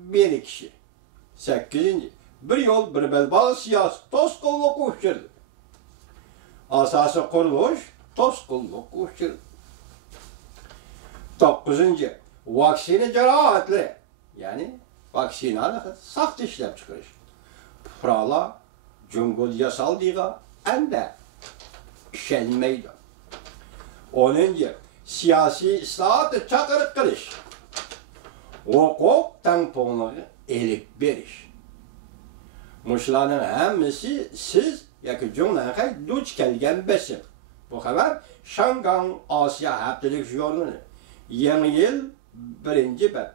bir kişi. 8. Bir yol bir belbal siyasi toskulluk uçurdu. Asası kuruluş toskulluk uçurdu. 9. Vaksini cerahatli. Yani vaksinalı saht işlep çıkarış. Prala, cüngül yasal diğa, ende şenmeydi. 10. Siyasi islahatı çakırık kılış. Hukuk tamponu elik beriş. Muşların hemmisi siz yaki cümleyi duç kelgen besim. Bu haber Şangan Asya Haftalık Jurnali. Yeni yıl birinci bet.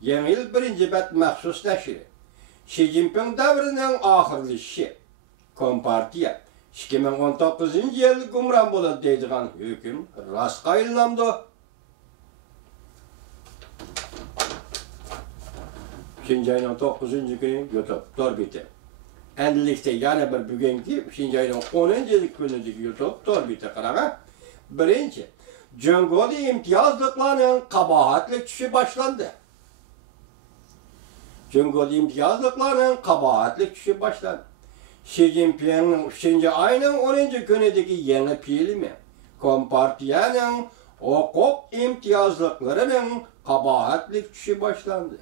Yeni yıl birinci bet mahsus neşri. Xi Jinping devrinin ahırlışı. Kompartiya. 2019 yıl gumran bolan deydiğen hüküm rast qayılandı. Şinci ayının 9. günü YouTube torbiti. Endilikte yani bir bugünkü Şinci ayının 10. günüdeki YouTube torbiti qarağa. Birinci, Cüngoli imtiyazlıklarının kabahatli düşü başlandı. Cüngoli imtiyazlıklarının kabahatli düşü başlandı. Xi Jinping'in 3. ayının 10. günüdeki yeni filmi, Kompartiyanın hukuk imtiyazlıklarının kabahatli düşü başlandı.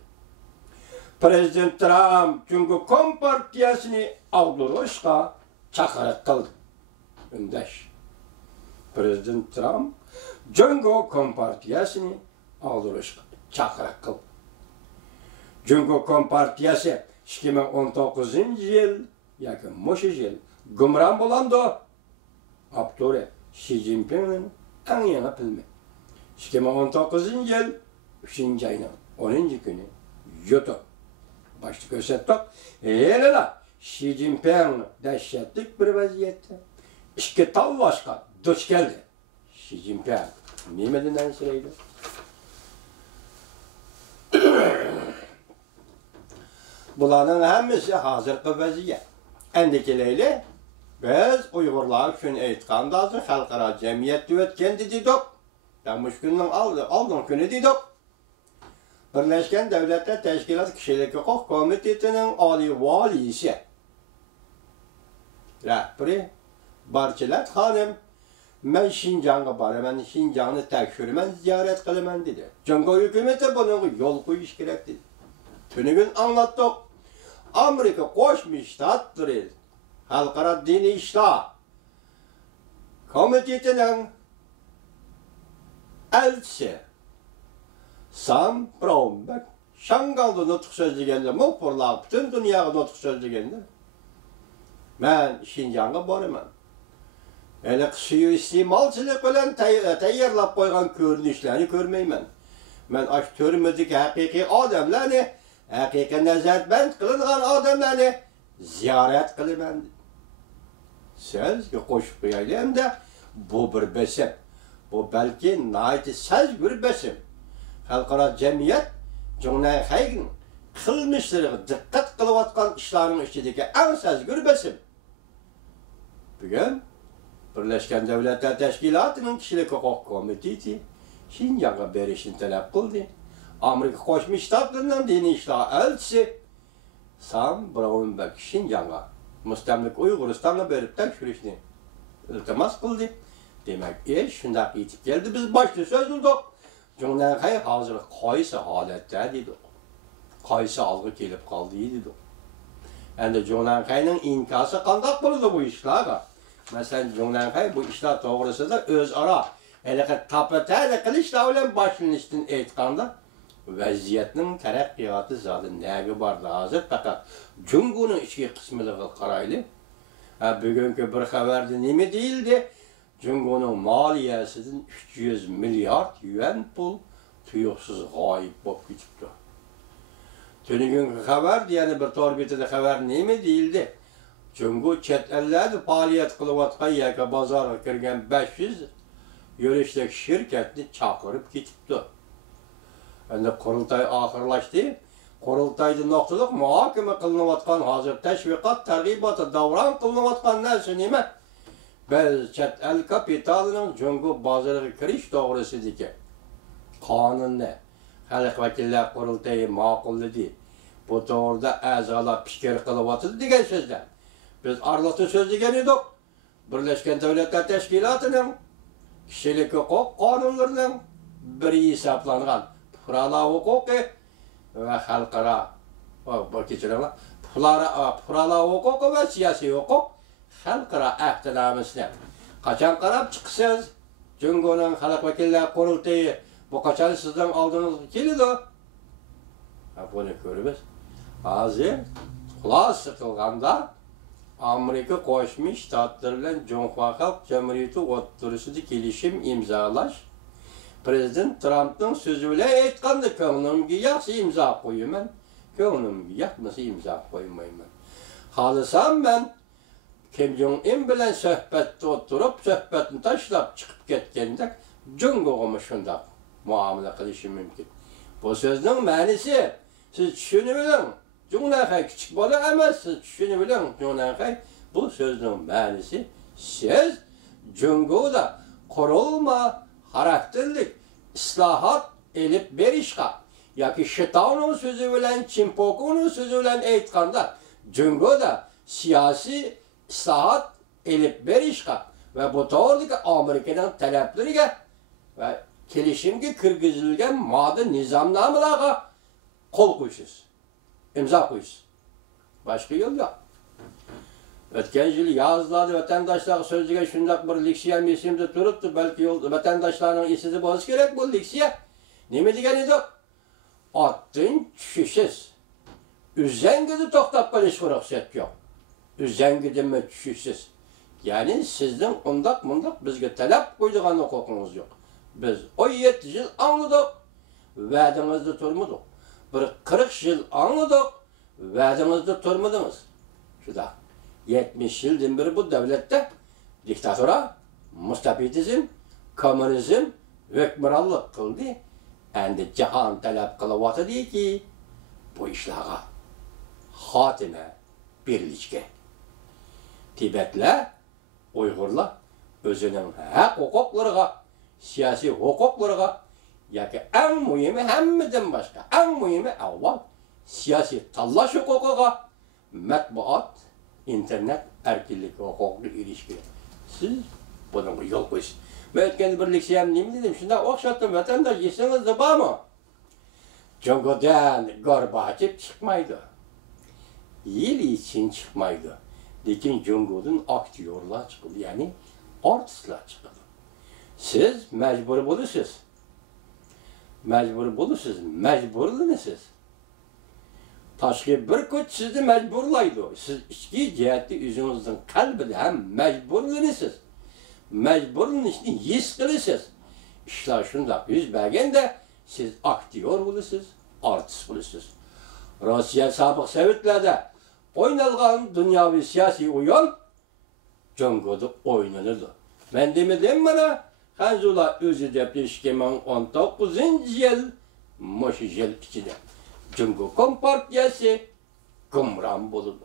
Prezident Trump çünkü Kompartiyasını aldırışka çakırık kıldı. Ündeş. Prezident Trump çünkü Kompartiyasını aldırışka çakırık kıldı. Çünkü Kompartiyası 2019 yıl yakın moşu yıl gümran bulandı. Aptore Xi Jinping'in en yeni filmi. 2019 yıl 3. ayının 10. günü YouTube. Başlık gösterdik. Hele la Xi Jinping dehşetlik bir vaziyette. İki tavlaşka duş geldi. Xi Jinping nimedinden sıraydı. Bunların hemmisi hazırkı vaziyet. Endikileyle biz Uygurlar üçün eytqandazı xalqara cemiyet düetken dedik. Yanmış günün aldığın günü dedik. Birleşken Devletler Teşkilat Kişilik Hukuk Komitesi'nin Ali Valisi rəhbəri Barçilat Hanım ben Şinjan'a barım, Şinjan'ı tekşürmen, ziyaret kılımın dedi. Çünkü hükümete bunun yol koyuş gerek dedi. Tünü gün anlattık. Amerika Koşmuş Ştatları Halkara Dini İştah Komitesi'nin elçisi Sam Brownback Şangal'da nutuk sözlüğünde, muhbirler bütün dünyada nutuk sözlüğünde ben Şinjan'a barım. Hele suyu istimalçılık bilen tayarlap koygan görünüşlerini görmeymen. Ben aktörümüzdeki hakiki adamlarını, hakiki nezaretband kılıngan adamlarını ziyaret kılıman. Sözge koşup koyayım da bu bir besim. Bu belki naiti söz bir besim. Halkara cemiyet, Cumhuriyet Haygın kılmışları dikkat kılıvatkan işlerin içindeki en söz bir besim. Bugün Birleşken Devletler Teşkilatı'nın Kişilik Hukuk Komitesi Şinjan'a berişini talep kıldı. Amerika Koşmuş Ştatları'nın Dini İştah elçisi Sam Brownback Şinjan'a müstemlik Uyguristan'a berip tekşürüşünü iltimas kıldı. Demek şundak yetip geldi, biz başta söz durduk. Cumhuriyet hazır kayısı halette dedik. Kayısı algı gelip kaldı dedik. Yani Cumhuriyet'in inkası kandak buldu bu işlerle. Mesela Cumhuriyet bu işler doğrusu da özara tapatayla kılıçla olan başlanıştın etkanda vaziyetinin terakkiyatı zaten neye vardı hazır fakat Cumhur'un içki kısmını karaylı. Bugünkü bir haberde nemi değildi? Cumhur'un maliyesinin 300 milyar yuan pul tuyuksuz gayip bop gitipti. Tününkü haber yani bir torbitede haber nemi değildi? Cumhur chet ellerde faaliyet kılıvatkan yaka bazara kirgen 500 yürüyüşteki şirketini çakırıp gitipti. Yani kurultay ahırlaştı. Kurultayda noktalık muhakeme kılınavatkan hazır teşvikat, tergibatı davran kılınavatkan neyse nime? Biz chet el kapitalının Cumhur bazarı kiriş doğrusu ki kanun ne? Halk Vakiller Kurultayı maqulladi. Bu doğruda a'zolar fikir qilyapti degan so'zlar. Biz arlatı söz degan edik. Birleşken Devletler Teşkilatı'nın kişilik hukuk kanunlarının biri hesaplangan fuqarolar huquqi va xalqaro fuqarolar huquqi va siyosiy huquq xalqaro ahdnamasi. Qachon qarab chiqsiz? Jungoning xalq vakillar qurultayi bu qachon sizdan oldingizga keladi? Buni ko'ramiz. Hozir xulosa qilganda Amerika Qo'shma Shtatlari bilan Jonxo Xalq Jamhuriyati o'rtasida kelishim imzolash Prezident Trumpning so'zi bilan aytganda ko'nglimga yaxshi imzo qo'yaman, ko'nglimga yoqmasa imzo qo'ymayman. Xohlasam men Kim Jong-un bilan suhbatda o'tirib, suhbatni tashlab chiqib ketganda Jungo'ga shunday muomala qilishim mumkin. Bu so'zning ma'nosi siz tushunib oling. Jungnaqay kichik bola emas, siz tushunib oling. Jungnaqay bu so'zning ma'nosi siz Jungo'da qurilma xarakterlik islohot elib berishga yoki Shitoning so'zi bilan Chimpokuning so'zi bilan aytganda Jungo'da siyosiy islohot elib berishga va bu to'g'ridagi Amerikaning talablariga va kelishimga kirgizilgan moddiy nizomnomalarga qo'l qo'ysiz, imzo qo'ysiz. Boshqa yo'l yo'q. O'tgan yil yozlarda vatandoshlar so'ziga shundoq bir leksiya mesimda turibdi, balki vatandoshlarning esida bo'lishi kerak bu leksiya. Nima degan edi? Otdan tushishsiz. Uzangida to'xtab qolishga ruxsat yo'q. Uzangidami tushishsiz. Ya'ni sizning undaq bizga talab qo'ydigan huquqingiz yo'q. Biz 17 yil angladik, va'damizda turmadik. Bir 40 yil angladik, va'damizda turmadingiz. Shunda 70 yildan beri bu davlatda diktatura, mustabidizm, kommunizm hukmronlik qildi. Endi jahon talab qilyaptiki, bu ishlarga xotima berilishga. Tibetlar, Uyg'urlar o'zining haq huquqlariga, siyosiy huquqlariga yoki eng muhimi hammadan boshqa, eng muhimi avval siyosiy tanlash huquqiga matbuot, internet erkinligi huquqiga erishgan. Siz bunga yo'l qo'ysiz. Men aytgan bir leksiyam nima dedim? Shunda o'xshatdim, vatandosh esingizda bormi? Jungodan Gorbachev chiqmaydi. Yil için chiqmaydi. Lekin Jungodan aktyorlar chiqadi, ya'ni artistlar chiqadi. Siz majbur bo'lasiz. Majburlanasiz. Tashqi bir kuch sizni majburlaydi. Siz ichki jihatda o'zingizning qalbida ham majburlanasiz. Majburlanishni his qilasiz. İşler shunday yuz berganda siz aktyor bo'lasiz, artist bo'lasiz. Rossiya sobiq Sovetlarda o'ynalgan dunyoviy siyosiy o'yin Jungoda o'ynanadi. Men demadim mana Hanzular o'zi deb eshitganman 19-yil mush yil ichida Jungo Kompartiyasi gumron bo'ldi.